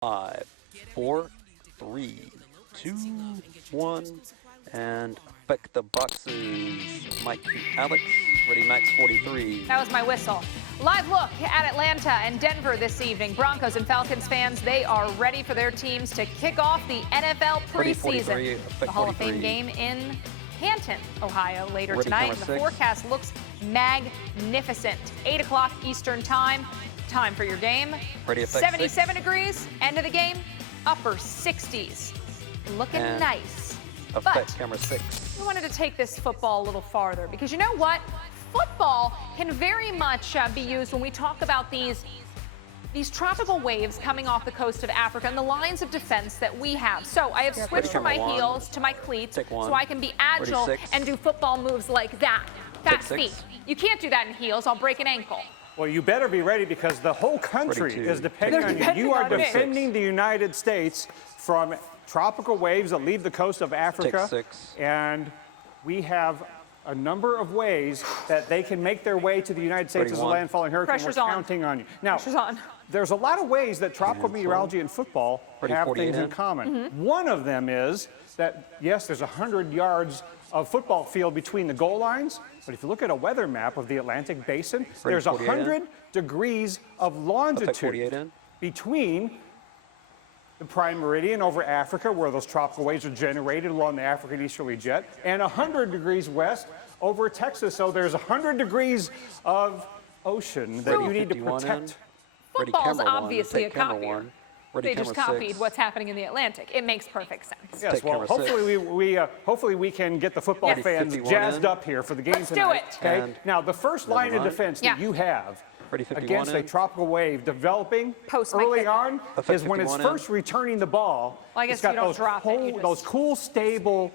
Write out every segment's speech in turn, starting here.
5, 4, 3, 2, 1, and back the boxes. Mike to Alex, ready Max 43. That was my whistle. Live look at Atlanta and Denver this evening. Broncos and Falcons fans, they are ready for their teams to kick off the NFL preseason. The Hall of Fame game in Canton, Ohio, later tonight. The forecast looks magnificent. 8 o'clock Eastern time. Time for your game. 77 degrees. End of the game, upper 60s. Looking nice. But camera 6. we wanted to take this football a little farther because you know what? Football can very much be used when we talk about these tropical waves coming off the coast of Africa and the lines of defense that we have. So I have switched from my heels to my cleats so I can be agile and do football moves like that. Fast feet. You can't do that in heels. I'll break an ankle. Well, you better be ready because the whole country is depending on you. You are defending the United States from tropical waves that leave the coast of Africa. And we have a number of ways that they can make their way to the United States as a landfalling hurricane. We're counting on you. Now, there's a lot of ways that tropical meteorology and football have things in common. One of them is that, yes, there's 100 yards of football field between the goal lines, but if you look at a weather map of the Atlantic Basin, there's 100 degrees of longitude between the prime meridian over Africa, where those tropical waves are generated along the African easterly jet, and 100 degrees west over Texas. So there's 100 degrees of ocean that you need to protect. Football's obviously a copier. They just copied what's happening in the Atlantic. It makes perfect sense. Yes, well, hopefully we can get the football fans jazzed up here for the game tonight. Let's do it. Okay. Now, the first line of defense that you have against a tropical wave developing early on is when it's first returning the ball. Well, I guess it's got you don't drop it. those cool, stable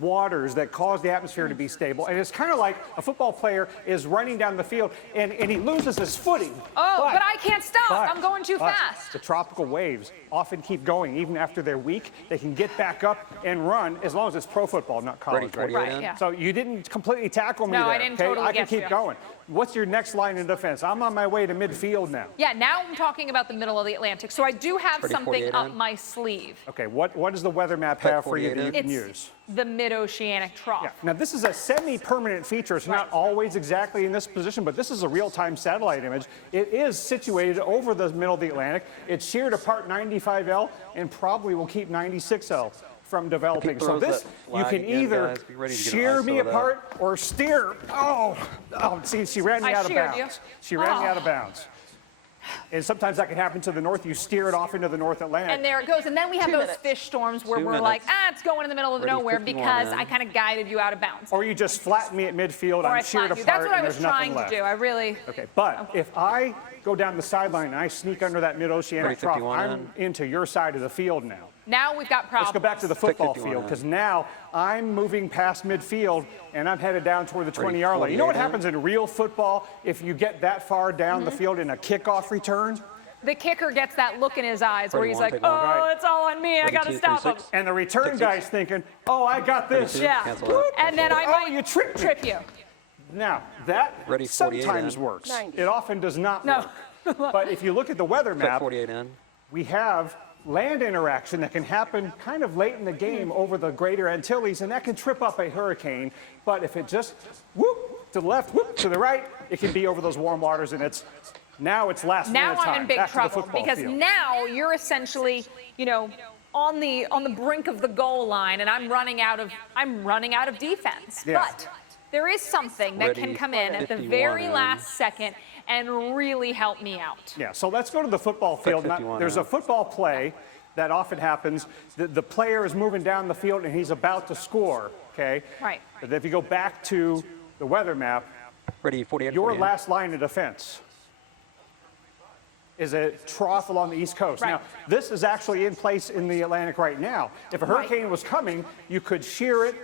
waters that cause the atmosphere to be stable. And it's kind of like a football player is running down the field and he loses his footing. Oh, but I can't stop. I'm going too fast. The tropical waves often keep going. Even after they're weak, they can get back up and run as long as it's pro football, not college. Right, yeah. So you didn't completely tackle me there. No, I didn't totally I can keep going. What's your next line of defense? I'm on my way to midfield now. Yeah, now I'm talking about the middle of the Atlantic. So I do have something up my sleeve. Okay, what does the weather map have for you that you can use? The mid-oceanic trough. Yeah. Now, this is a semi-permanent feature. It's not always exactly in this position, but this is a real-time satellite image. It is situated over the middle of the Atlantic. It's sheared apart 95L and probably will keep 96L from developing. So this, you can either shear me apart or steer. Oh, see, she ran me out of bounds. She ran me out of bounds. And sometimes that can happen to the north. You steer it off into the North Atlantic. And there it goes. And then we have those fish storms where we're like, it's going in the middle of nowhere because I kind of guided you out of bounds. Or you just flatten me at midfield. I'm sheared apart. That's what I and was there's trying nothing to do. I really. Okay, but if I go down the sideline and I sneak under that mid-oceanic trough, I'm into your side of the field now. Now we've got problems. Let's go back to the football field, because now I'm moving past midfield and I'm headed down toward the 20-yard line. You know what happens in real football if you get that far down the field in a kickoff return? The kicker gets that look in his eyes where he's like, it's all on me. I got to stop him. And the return guy's thinking, I got this. Yeah. And then I might trip you. Now, that sometimes works. It often does not work. But if you look at the weather map, we have land interaction that can happen kind of late in the game over the greater Antilles, and that can trip up a hurricane. But if it just whoop to the left, whoop to the right, it can be over those warm waters, and it's last minute time. Now I'm in big trouble because now you're essentially, on the brink of the goal line, and I'm running out of defense. But there is something that can come in at the very last second and really help me out. Yeah, so let's go to the football field. There's a football play that often happens. The player is moving down the field and he's about to score, okay? Right. But if you go back to the weather map, your last line of defense is a trough along the East Coast. Now, this is actually in place in the Atlantic right now. If a hurricane was coming, you could shear it,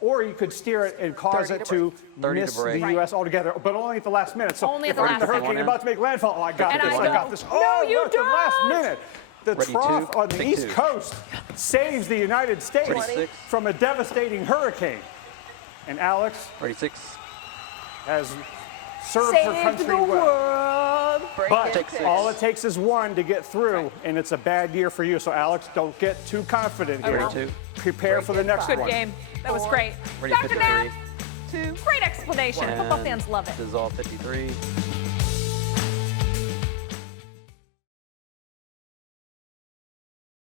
or you could steer it and cause it to miss the U.S. altogether, but only at the last minute. So if I'm the hurricane about to make landfall, I got this. No, you don't. The last minute. The trough on the East Coast saves the United States from a devastating hurricane. And Alex has served her country well. But all it takes is one to get through, and it's a bad year for you. So, Alex, don't get too confident here. Prepare for the next one. Good game. That was great. Ready, Dr. 53. Knapp, great explanation. Football fans love it. This is all 53.